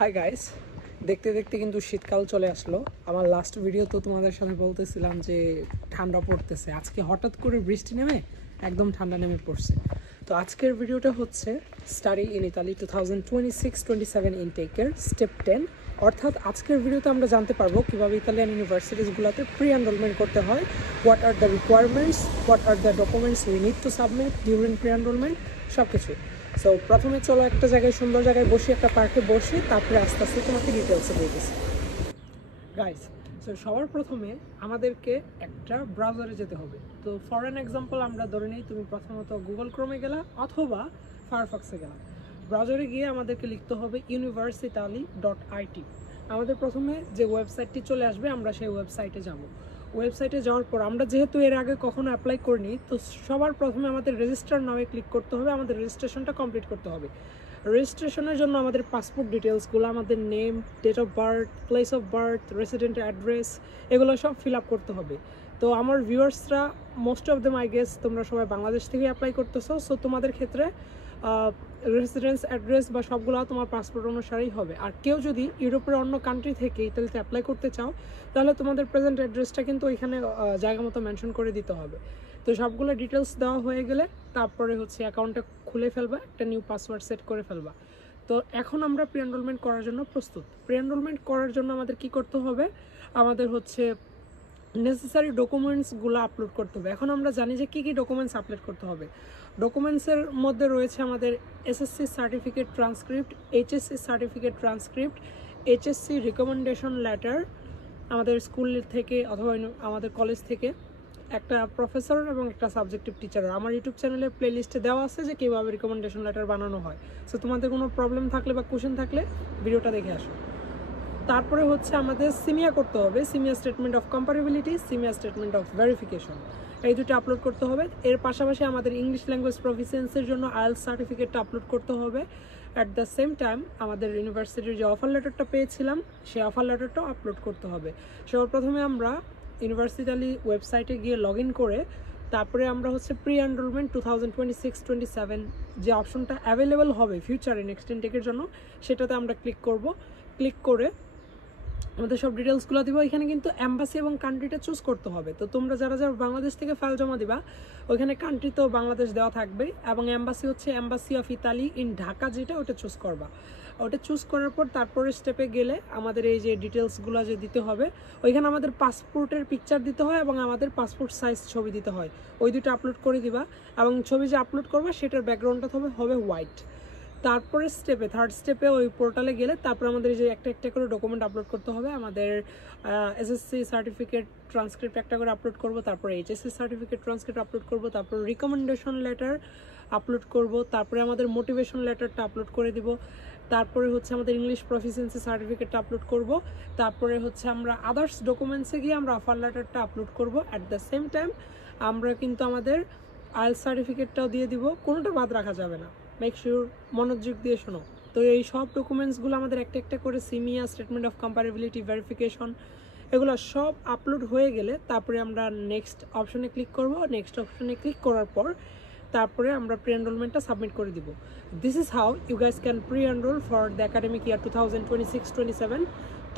Hi guys, দেখতে দেখতে কিন্তু শীতকাল চলে আসলো। আমার লাস্ট ভিডিও তো তোমাদের সাথে বলতেছিলাম যে ঠান্ডা পড়তেছে, আজকে হঠাৎ করে বৃষ্টি নেমে একদম ঠান্ডা নেমে পড়ছে। তো আজকের ভিডিওটা হচ্ছে স্টাডি ইন ইতালি 2026-27 ইনটেকের স্টেপ 10। অর্থাৎ আজকের ভিডিওতে আমরা জানতে পারবো কীভাবে ইতালিয়ান ইউনিভার্সিটিসগুলোতে প্রি এনরোলমেন্ট করতে হয়, what are the requirements, what are the documents we need to submit during pre enrolment, সব কিছু। সো প্রথমে চলো একটা জায়গায়, সুন্দর জায়গায় বসি, একটা পার্কে বসি, তারপরে আস্তে আস্তে তোমাকে ডিটেলসে বলতেছি। গাইস, সো সবার প্রথমে আমাদেরকে একটা ব্রাউজারে যেতে হবে। তো ফর অ্যান এক্সাম্পল আমরা ধরে নিই তুমি প্রথমত গুগল ক্রোমে গেলা অথবা ফায়ারফক্সে গেলা। ব্রাউজারে গিয়ে আমাদেরকে লিখতে হবে universitali.it। আমাদের প্রথমে যে ওয়েবসাইটটি চলে আসবে আমরা সেই ওয়েবসাইটে যাব। ওয়েবসাইটে যাওয়ার পর আমরা যেহেতু এর আগে কখনো অ্যাপ্লাই করিনি, তো সবার প্রথমে আমাদের রেজিস্টার নামে ক্লিক করতে হবে, আমাদের রেজিস্ট্রেশনটা কমপ্লিট করতে হবে। রেজিস্ট্রেশনের জন্য আমাদের পাসপোর্ট ডিটেলসগুলো, আমাদের name, date of birth, place of birth, resident address, এগুলো সব ফিল আপ করতে হবে। তো আমার ভিউয়ার্সরা most of them I guess তোমরা সবাই বাংলাদেশ থেকে অ্যাপ্লাই করতেছো, সো তোমাদের ক্ষেত্রে রেসিডেন্স অ্যাড্রেস বা সবগুলো তোমার পাসপোর্ট অনুসারেই হবে। আর কেউ যদি ইউরোপের অন্য কান্ট্রি থেকে ইতালিতে অ্যাপ্লাই করতে চাও, তাহলে তোমাদের প্রেজেন্ট অ্যাড্রেসটা কিন্তু ওইখানে জায়গা মতো মেনশন করে দিতে হবে। তো সবগুলো ডিটেলস দেওয়া হয়ে গেলে তারপরে হচ্ছে অ্যাকাউন্টটা খুলে ফেলবা, একটা নিউ পাসওয়ার্ড সেট করে ফেলবা। তো এখন আমরা প্রি এনরোলমেন্ট করার জন্য প্রস্তুত। প্রি এনরোলমেন্ট করার জন্য আমাদের কি করতে হবে, আমাদের হচ্ছে নেসেসারি ডকুমেন্টসগুলো আপলোড করতে হবে। এখন আমরা জানি যে কী কী ডকুমেন্টস আপলোড করতে হবে। ডকুমেন্টসের মধ্যে রয়েছে আমাদের SSC certificate transcript, HSC certificate transcript, HSC recommendation letter আমাদের স্কুল থেকে অথবা আমাদের কলেজ থেকে, একটা প্রফেসর এবং একটা সাবজেক্টিভ টিচারের। আমার ইউটিউব চ্যানেলে প্লেলিস্টে দেওয়া আছে যে কীভাবে রিকমেন্ডেশন লেটার বানানো হয়। সো তোমাদের কোনো প্রবলেম থাকলে বা কোশ্চেন থাকলে ভিডিওটা দেখে আসো। তারপরে হচ্ছে আমাদের সিমিয়া করতে হবে, সিমিয়া স্টেটমেন্ট অফ কম্পারেবিলিটি, সিমিয়া স্টেটমেন্ট অফ ভেরিফিকেশন, এই দুটো আপলোড করতে হবে। এর পাশাপাশি আমাদের ইংলিশ ল্যাঙ্গুয়েজ প্রফিসিয়েন্সির জন্য আইএলটিএস সার্টিফিকেটটা আপলোড করতে হবে। অ্যাট দ্য সেম টাইম আমাদের ইউনিভার্সিটির যে অফার লেটারটা পেয়েছিলাম সেই অফার লেটারটাও আপলোড করতে হবে। সবার প্রথমে আমরা ইউনিভার্সিটালি ওয়েবসাইটে গিয়ে লগ ইন করে তারপরে আমরা হচ্ছে প্রি এনরোলমেন্ট 2026-27 যে অপশনটা অ্যাভেলেবেল হবে ফিউচারে নেক্সট ইনটেকের জন্য, সেটাতে আমরা ক্লিক করব। ক্লিক করে আমাদের সব ডিটেলসগুলো দিব। এখানে কিন্তু অ্যাম্বাসি এবং কান্ট্রিটা চুজ করতে হবে। তো তোমরা যারা যারা বাংলাদেশ থেকে ফাইল জমা দিবা, ওইখানে কান্ট্রি তো বাংলাদেশ দেওয়া থাকবে, এবং অ্যাম্বাসি হচ্ছে embassy of Italy in Dhaka, যেটা ওটা চুজ করবা। ওটা চুজ করার পর তারপরে স্টেপে গেলে আমাদের এই যে ডিটেলসগুলো যে দিতে হবে, ওইখানে আমাদের পাসপোর্টের পিকচার দিতে হয় এবং আমাদের পাসপোর্ট সাইজ ছবি দিতে হয়। ওই দুটো আপলোড করে দিবা, এবং ছবি যে আপলোড করবা সেটার ব্যাকগ্রাউন্ডটা হবে হোয়াইট। তারপরে স্টেপে, থার্ড স্টেপে ওই পোর্টালে গেলে তারপর আমাদের যে একটা একটা করে ডকুমেন্ট আপলোড করতে হবে। আমাদের এসএসসি সার্টিফিকেট ট্রান্সক্রিপ্ট একটা করে আপলোড করব, তারপরে এইচএসসি সার্টিফিকেট ট্রান্সক্রিপ্ট আপলোড করব, তারপর রিকমেন্ডেশন লেটার আপলোড করব, তারপরে আমাদের মোটিভেশন লেটারটা আপলোড করে দিব, তারপরে হচ্ছে আমাদের ইংলিশ প্রফিসিয়েন্সি সার্টিফিকেটটা আপলোড করব, তারপরে হচ্ছে আমরা আদার্স ডকুমেন্টসে গিয়ে আমরা অফার লেটারটা আপলোড করব। অ্যাট দ্য সেম টাইম আমরা কিন্তু আমাদের আইএলটিএস সার্টিফিকেটটাও দিয়ে দিব, কোনোটা বাদ রাখা যাবে না। মেক শিওর মনোযোগ দিয়ে শোনো। তো এই সব ডকুমেন্টসগুলো আমাদের একটা একটা করে সিমিয়া, স্টেটমেন্ট অফ কম্পারেবিলিটি, ভেরিফিকেশন, এগুলো সব আপলোড হয়ে গেলে তারপরে আমরা নেক্সট অপশনে ক্লিক করব। নেক্সট অপশনে ক্লিক করার পর তারপরে আমরা প্রি এনরোলমেন্টটা সাবমিট করে দিব। This is how you guys can pre enroll for the academic year 2026-27।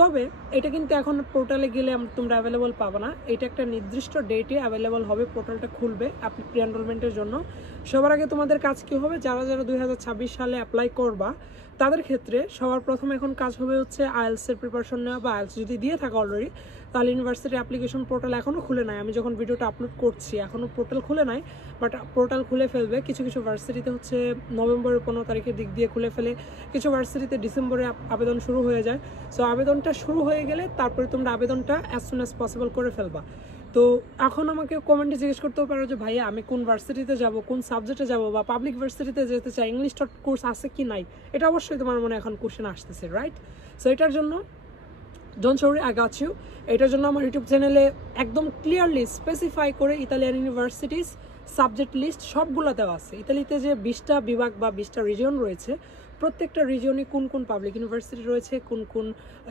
তবে এটা কিন্তু এখন পোর্টালে গেলে তোমরা অ্যাভেলেবল পাবো না, এটা একটা নির্দিষ্ট ডেটে অ্যাভেলেবল হবে, পোর্টালটা খুলবে আপনি প্রি এনরোলমেন্টের জন্য। সবার আগে তোমাদের কাজ কী হবে, যারা যারা 2026 সালে অ্যাপ্লাই করবা তাদের ক্ষেত্রে সবার প্রথম এখন কাজ হবে হচ্ছে আইএলটিএসের প্রিপারেশন নেওয়া, বা আইএলটিএস যদি দিয়ে থাকো অলরেডি, তাহলে ইউনিভার্সিটি অ্যাপ্লিকেশন পোর্টাল এখনও খুলে নাই। আমি যখন ভিডিওটা আপলোড করছি এখনও পোর্টাল খুলে নাই, বাট পোর্টাল খুলে ফেলবে। কিছু কিছু ভার্সিটিতে হচ্ছে নভেম্বরের 15 তারিখের দিক দিয়ে খুলে ফেলে, কিছু ভার্সিটিতে ডিসেম্বরে আবেদন শুরু হয়ে যায়। সো আবেদনটা শুরু হয়ে গেলে তারপরে তোমরা আবেদনটা অ্যাজ সুন অ্যাজ পসিবল করে ফেলবা। তো এখন আমাকে কমেন্টে জিজ্ঞেস করতেও পারো যে ভাইয়া আমি কোন ভার্সিটিতে যাব, কোন সাবজেক্টে যাব, বা পাবলিক ভার্সিটিতে যেতে চাই, ইংলিশ কোর্স আছে কি নাই, এটা অবশ্যই তোমার মনে এখন কোশ্চেন আসতেছে, রাইট? সো এটার জন্য don't worry, I got you. এটার জন্য আমার ইউটিউব চ্যানেলে একদম ক্লিয়ারলি স্পেসিফাই করে ইতালিয়ান ইউনিভার্সিটিস সাবজেক্ট লিস্ট সবগুলো দেওয়া আছে। ইতালিতে যে 20টা বিভাগ বা 20টা রিজিয়ন রয়েছে, প্রত্যেকটা রিজিয়নে কোন কোন পাবলিক ইউনিভার্সিটি রয়েছে, কোন কোন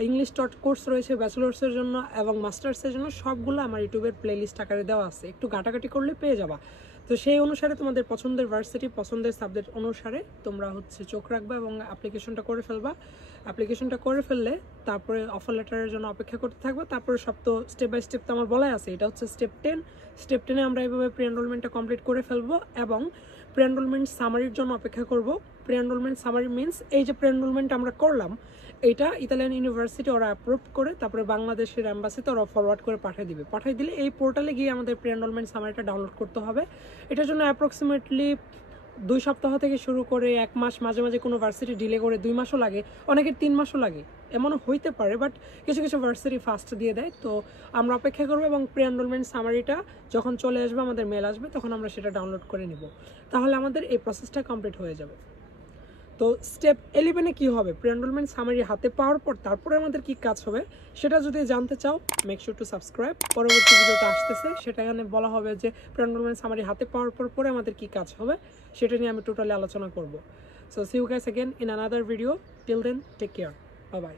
ইংলিশ কোর্স রয়েছে ব্যাচেলার্সের জন্য এবং মাস্টার্সের জন্য, সবগুলো আমার ইউটিউবের প্লেলিস্ট আকারে দেওয়া আছে। একটু ঘাটাঘাটি করলে পেয়ে যাবা। তো সেই অনুসারে তোমাদের পছন্দের ভার্সিটি, পছন্দের সাবজেক্ট অনুসারে তোমরা হচ্ছে চোখ রাখবা এবং অ্যাপ্লিকেশনটা করে ফেলবা। অ্যাপ্লিকেশনটা করে ফেললে তারপরে অফার লেটারের জন্য অপেক্ষা করতে থাকবো। তারপরে সব তো স্টেপ বাই স্টেপ তো আমার বলাই আছে, এটা হচ্ছে স্টেপ 10। স্টেপ 10-এ আমরা এইভাবে প্রি এনরোলমেন্টটা কমপ্লিট করে ফেলবো এবং প্রি এনরোলমেন্ট সামারির জন্য অপেক্ষা করব। প্রি এনরোলমেন্ট সামারি মিনস এই যে প্রি এনরোলমেন্ট আমরা করলাম, এইটা ইতালিয়ান ইউনিভার্সিটি ওরা অ্যাপ্রুভ করে তারপরে বাংলাদেশের অ্যাম্বাসিতে ওরা ফরওয়ার্ড করে পাঠিয়ে দিলে এই পোর্টালে গিয়ে আমাদের প্রি এনরোলমেন্ট সামারিটা ডাউনলোড করতে হবে। এটার জন্য অ্যাপ্রক্সিমেটলি 2 সপ্তাহ থেকে শুরু করে 1 মাস, মাঝে মাঝে কোনো ভার্সিটি ডিলে করে 2 মাসও লাগে, অনেকের 3 মাসও লাগে, এমনও হইতে পারে, বাট কিছু কিছু ভার্সিটি ফাস্ট দিয়ে দেয়। তো আমরা অপেক্ষা করবো এবং প্রি এনরোলমেন্ট সামারিটা যখন চলে আসবে, আমাদের মেল আসবে, তখন আমরা সেটা ডাউনলোড করে নিব। তাহলে আমাদের এই প্রসেসটা কমপ্লিট হয়ে যাবে। তো স্টেপ 11-এ কী হবে, প্রি এনরোলমেন্ট সামারি হাতে পাওয়ার পর তারপরে আমাদের কী কাজ হবে সেটা যদি জানতে চাও, মেক শিওর টু সাবস্ক্রাইব। পরবর্তী ভিডিওটা আসতেছে, সেটা এখানে বলা হবে যে প্রি এনরোলমেন্ট সামারি হাতে পাওয়ার পরে আমাদের কী কাজ হবে সেটা নিয়ে আমি টোটালি আলোচনা করব। So see you guys again in another video. Till then, take care, bye by.